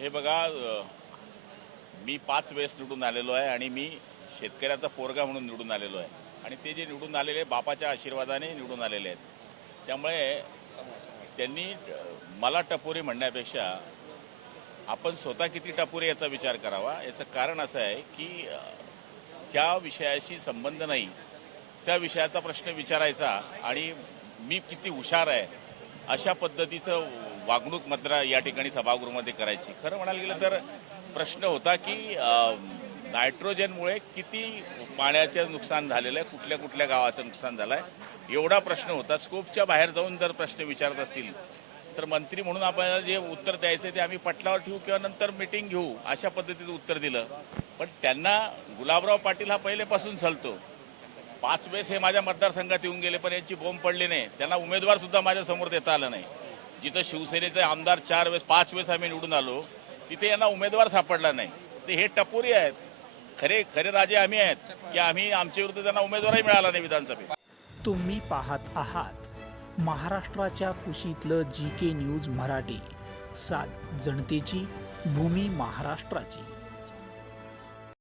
हे बघा मी पाच वेळेस निवडून आलेलो आहे आणि मी शेतकऱ्याचा पोरगा म्हणून निवडून आलेलो आहे. आणि ते जे निवडून आलेले बापाच्या आशीर्वादाने निवडून आलेले आहेत. त्यामुळे त्यांनी मला टपोरी म्हणण्यापेक्षा आपण स्वतः किती टपोरी याचा विचार करावा? याचं कारण असं आहे की ज्या त्या विषयाशी संबंध नाही त्या विषयाचा प्रश्न विचारायचा आणि मी किती हुशार आहे अशा पद्धतीचं वागणूक मात्र या ठिकाणी सभागृहामध्ये करायची. खरं म्हणायला गेलं तर प्रश्न होता की नायट्रोजनमुळे किती पाण्याचं नुकसान झालेलं आहे कुठल्या कुठल्या गावाचं नुकसान झालं आहे एवढा प्रश्न होता. स्कोपच्या बाहेर जाऊन जर प्रश्न विचारत असतील तर मंत्री म्हणून आपल्याला जे उत्तर द्यायचं ते आम्ही पटलावर ठेवू किंवा नंतर मिटिंग घेऊ अशा पद्धतीचं उत्तर दिलं. पण त्यांना गुलाबराव पाटील हा पहिलेपासून चालतो पाच वेळेस हे माझ्या मतदारसंघात येऊन गेले पण यांची बोंब पडली नाही. त्यांना उमेदवारसुद्धा माझ्यासमोर देता आलं नाही. जिथं शिवसेनेचे आमदार चार वेळेस पाच वेळेस आम्ही निवडून आलो तिथे यांना उमेदवार सापडला नाही. ते हे टपोरी आहेत. खरे खरे राजे आम्ही आहेत. की आम्ही आमच्या विरुद्ध त्यांना उमेदवारही मिळाला नाही विधानसभेत. तुम्ही पाहत आहात महाराष्ट्राच्या कुशीतलं जी के न्यूज मराठी. सात जनतेची भूमी महाराष्ट्राची.